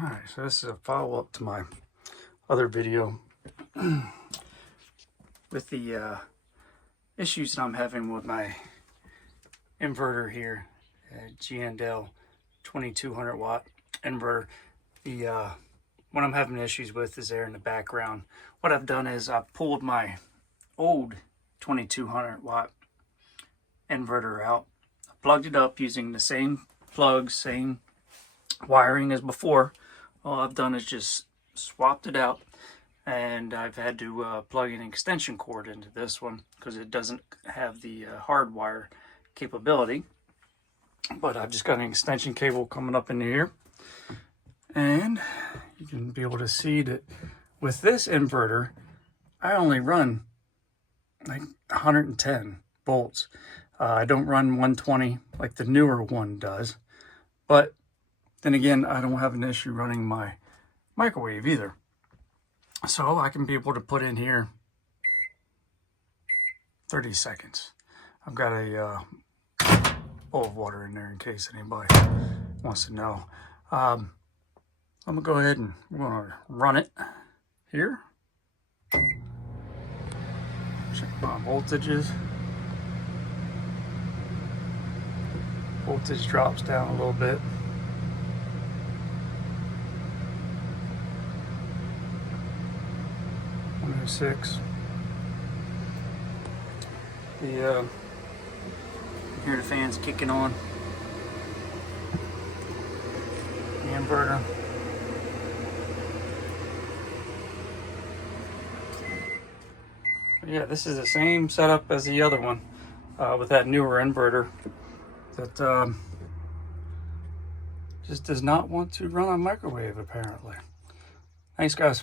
Alright, so this is a follow-up to my other video with the issues that I'm having with my inverter here, giandel 2200 watt inverter. The what I'm having issues with is there in the background. What I've done is I've pulled my old 2200 watt inverter out, plugged it up using the same plugs, same wiring as before. All I've done is just swapped it out, and I've had to plug an extension cord into this one because it doesn't have the hardwire capability. But I've just got an extension cable coming up in here, and you can be able to see that with this inverter I only run like 110 volts. I don't run 120 like the newer one does, but then again, I don't have an issue running my microwave either. So I can be able to put in here 30 seconds. I've got a bowl of water in there in case anybody wants to know. I'm gonna go ahead and we're gonna run it here. Check my voltages. Voltage drops down a little bit. Six. The hear the fans kicking on. The inverter. But yeah, this is the same setup as the other one with that newer inverter that just does not want to run on microwave apparently. Thanks, guys.